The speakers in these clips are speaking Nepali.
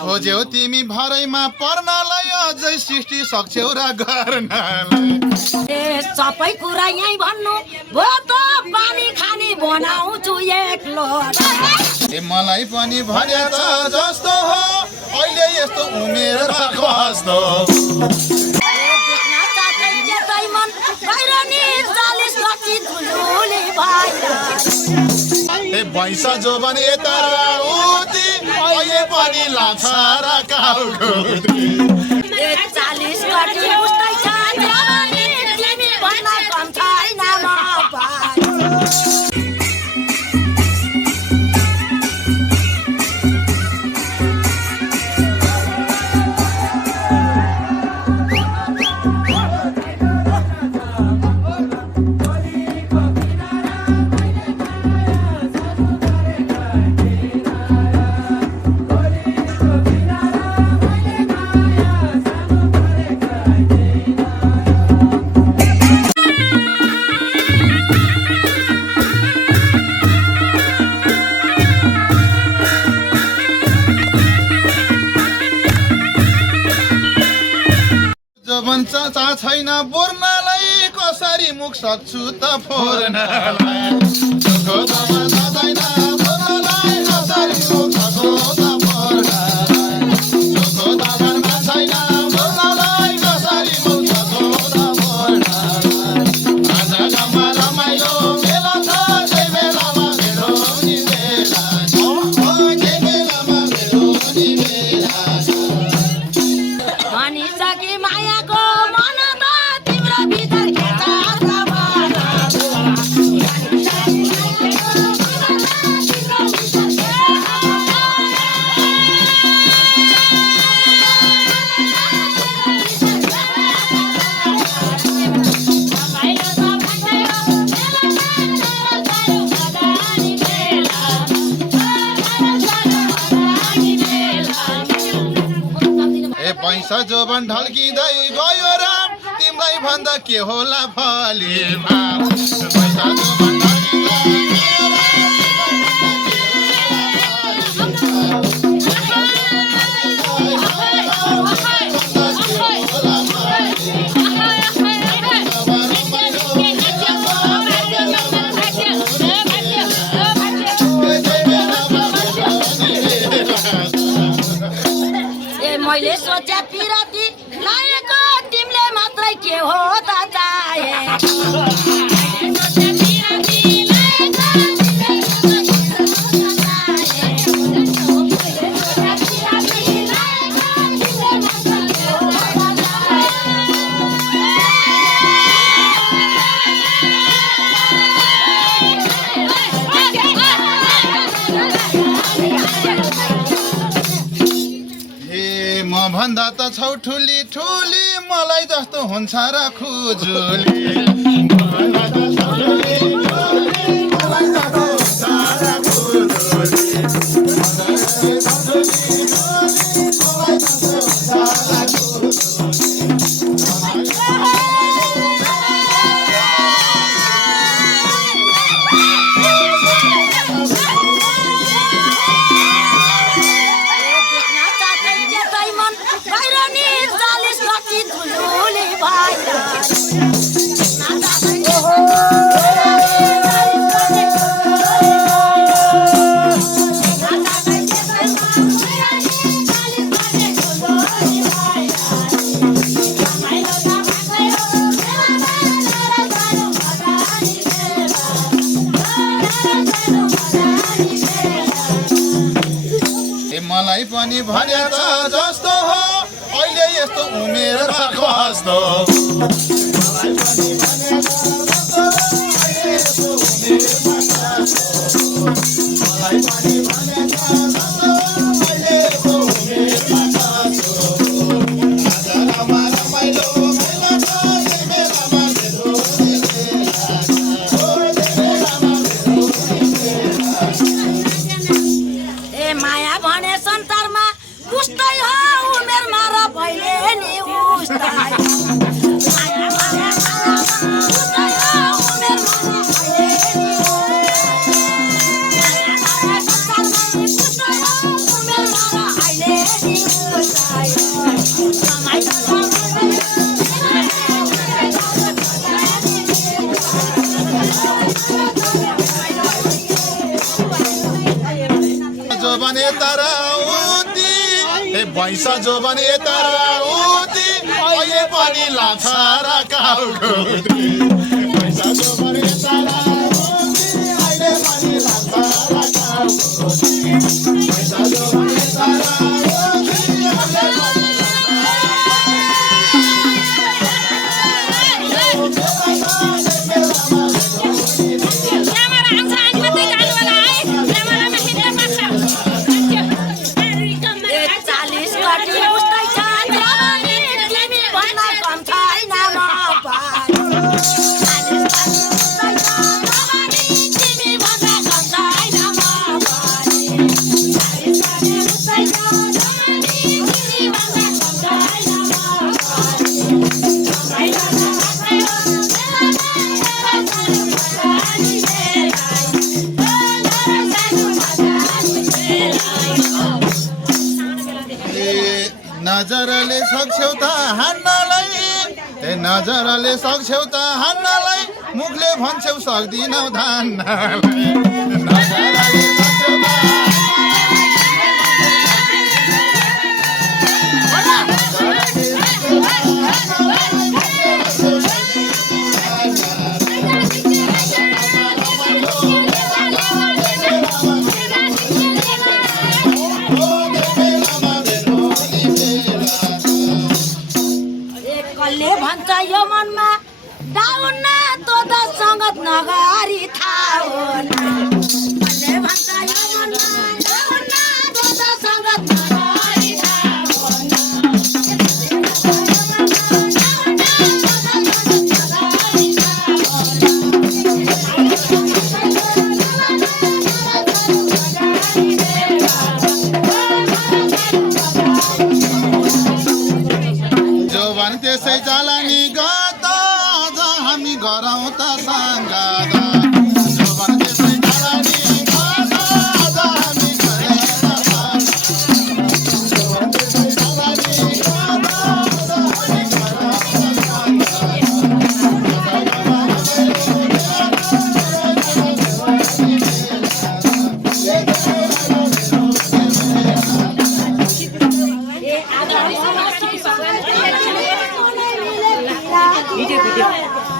खोज्यौ तिमी भरैमा पर्नलाई अझै सृष्टि सक्छौ र गर्नलाई सबै कुरा यही भन्नु भो त पानी खाने बनाउँछु एक लोट मलाई पनि भने त जस्तो हो अहिले यस्तो उमेर कस्तो भैँसा जो भने यता उति अहिले पनि लाग्छ र काउकुती 40 कति उस्तै छ जवानी तिमी भन्न कम छैन म छैन बोर्नलाई कसरी मुख सक्छु त फोर्नलाई छैन बोर्नलाई कसरी मुख सक्छु त फोर्नलाई छैन बोर्नलाई कसरी मुख सक्छु त फोर्नलाई आज गाउँमा रमाइलो मेला छ त्यही बेलामा भेटौँ नि मेला त्यही बेलामा भेटौँ नि मेला भनिसके मायाको पैसा जोबन ढल्किँदै गयो राम तिमीलाई भन्दा के होला फलीमा पैसा जोबन ढल्किँदै गयो मैले सोचे पिराती लाएको तिमीले मात्रै के हो त चाहे भन्दा त छौ ठुली ठुली मलाई जस्तो हुन्छ र खुजुली मलाई पनि भने त जस्तो हो अहिले यस्तो उमेर कस्तो Hey! भैँसा जो भने यता उति अहिले पनि लाग्छ र काउको भैँसा जो भने यता उति अहिले पनि लाग्छ र काउको भैँसा जो भने यता उति अहिले पनि नजरले सक्छौ त हान्नलाई नजरले सक्छौ त हान्नलाई मुखले भन्छौ सक्दिनौ धान्नलाई नजरले सक्छौ त भन्छ यो मनमा डाउन तो त संगत नगरी थाउन भन्छ यो मनमा डाउन तो त संगत नगरी थाउन जो भने त्यसै जाला नि गत अझ हामी गरौँ त सङ्गत जो भने त्यसै जाला नि गत अझ हामी गरौँ त सङ्गत जो भने त्यसै जाला नि गत अझ हामी गरौँ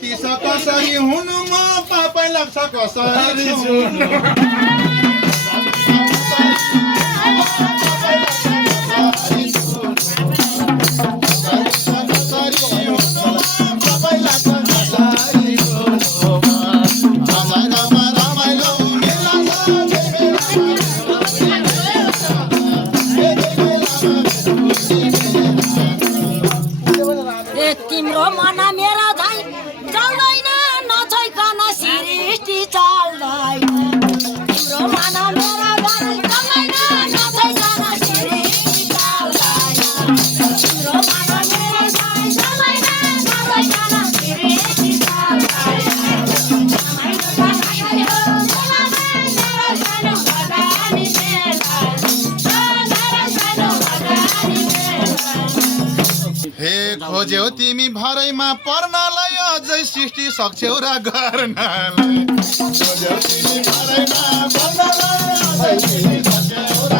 तीस कसरी हुनु म पापै लाग्छ कसरी छुनु तिम्रो मन मेरो झै चल्दैन नछैकन सृष्टि चल्दैन तिम्रो मन मेरो झै चल्दैन नछैकन सृष्टि चल्दैन तिम्रो मन मेरो झै चल्दैन नछैकन सृष्टि हे खोज्यौ तिमी भरैमा पर्नलाई अझै सृष्टि सक्छौ र गर्नलाई खोज्यौ तिमी भरैमा पर्नलाई अझै सृष्टि सक्छौ र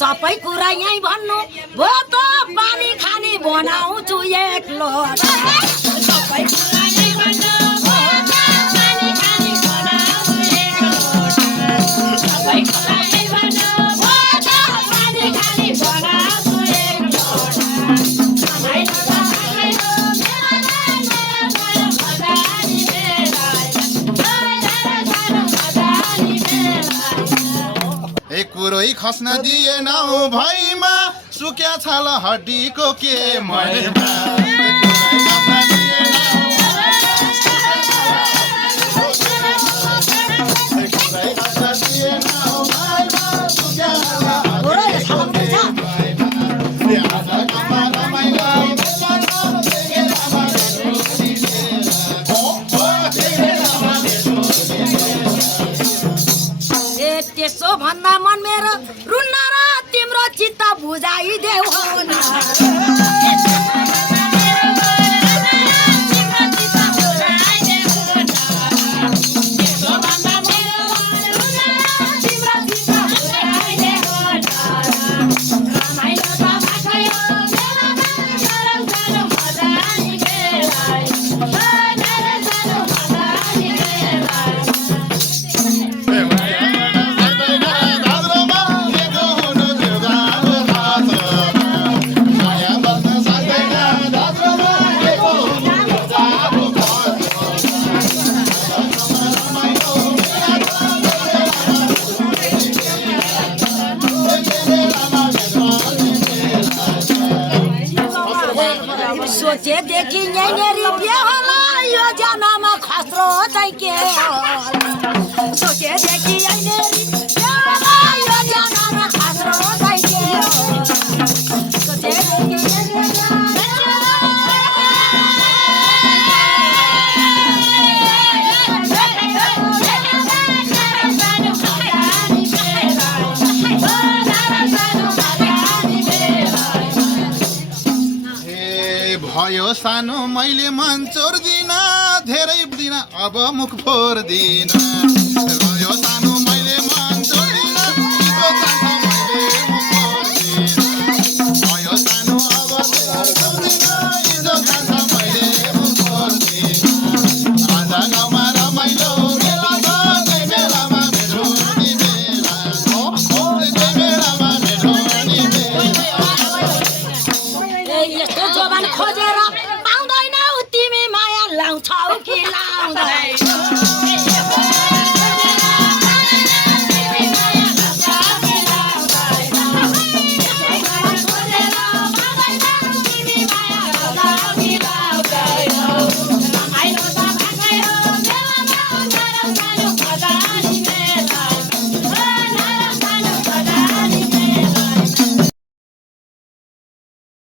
सबै कुरा यहीँ भन्नु भो त पानी खाने बनाउँछु एक लोट सबै कुरा यहीँ भन्नु भो त पानी खाने बनाउँछु एक लोट सबै कुरा यहीँ भन्नु भो त पानी खाने बनाउँछु एक लोट समय कुरै खस्न दिएन भैमा सुक्या छाल हड्डीको के महिमा त्यसो भन्दा मन मेरो रुन्न र तिम्रो चित्त बुझाइदेऊ न सोचेदेखि यहीँनेरि बिहे होला यो जन्ममा खस्रो चाहिँ के होला सोचेदेखि यहीँनेरि बिहे होला यो जन्ममा खस्रो चाहिँ के होला सोचेदेखि भयो सानो मैले मन चोर्दिन धेरै दिन अब मुख फोर्दिन भयो सानो मैले मन चोर्दिन हिजो जान्छ मैले मुख फोर्दिन भयो सानो अब चोर्दिन हिजो जान्छ मैले मुख फोर्दिन आज गाउँमा रमाइलो मेला छ मेलामा भेटौँ नि मेला मेलामा भेटौँ नि मेला यस्तो जवान खोजेर पाउँदैनौ तिमी माया लाउँछौ कि लाउँदै